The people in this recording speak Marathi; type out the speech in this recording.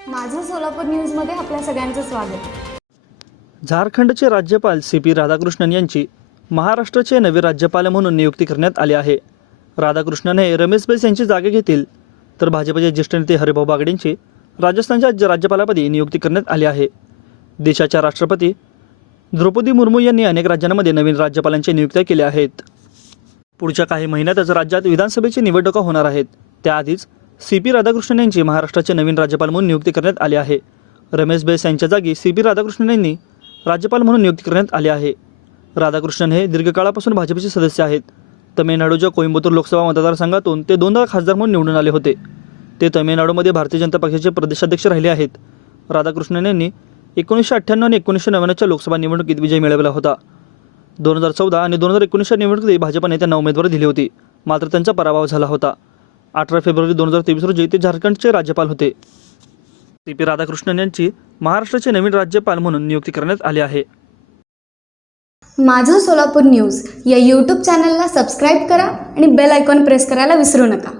सोलापूर न्यूजमध्ये आपल्या सगळ्यांचं स्वागत. झारखंडचे राज्यपाल सी पी राधाकृष्णन यांची महाराष्ट्राचे नवे राज्यपाल म्हणून नियुक्ती करण्यात आली आहे. राधाकृष्णन हे रमेश बैस यांची जागा घेतील तर भाजपचे ज्येष्ठ नेते हरिभाऊ बागडेंची राजस्थानच्या राज्यपालापदी नियुक्ती करण्यात आली आहे. देशाच्या राष्ट्रपती द्रौपदी मुर्मू यांनी अनेक राज्यांमध्ये नवीन राज्यपालांची नियुक्त्या केल्या आहेत. पुढच्या काही महिन्यातच राज्यात विधानसभेची निवडणुका होणार आहेत. त्याआधीच सी पी राधाकृष्णन यांची महाराष्ट्राचे नवीन राज्यपाल म्हणून नियुक्ती करण्यात आली आहे. रमेश बैस यांच्या जागी सी पी राधाकृष्णन यांनी राज्यपाल म्हणून नियुक्ती करण्यात आली आहे. राधाकृष्णन हे दीर्घकाळापासून भाजपचे सदस्य आहेत. तमिळनाडूच्या कोइंबतूर लोकसभा मतदारसंघातून ते दोनदा खासदार म्हणून निवडून आले होते. ते तमिळनाडूमध्ये भारतीय जनता पक्षाचे प्रदेशाध्यक्ष राहिले आहेत. राधाकृष्णन यांनी एकोणीसशे अठ्ठ्याण्णव आणि एकोणीसशे नव्याण्णवच्या लोकसभा निवडणुकीत विजय मिळवला होता. दोन हजार चौदा आणि दोन हजार एकोणीसच्या निवडणुकीत भाजपने त्यांना उमेदवारी दिली होती. मात्र त्यांचा पराभव झाला होता. अठरा फेब्रुवारी दोन हजार तेवीस रोजी ते झारखंडचे राज्यपाल होते. सी पी राधाकृष्णन यांची महाराष्ट्राचे नवीन राज्यपाल म्हणून नियुक्ती करण्यात आली आहे. माझं सोलापूर न्यूज या यूट्यूब चॅनलला सबस्क्राईब करा आणि बेल आयकॉन प्रेस करायला विसरू नका.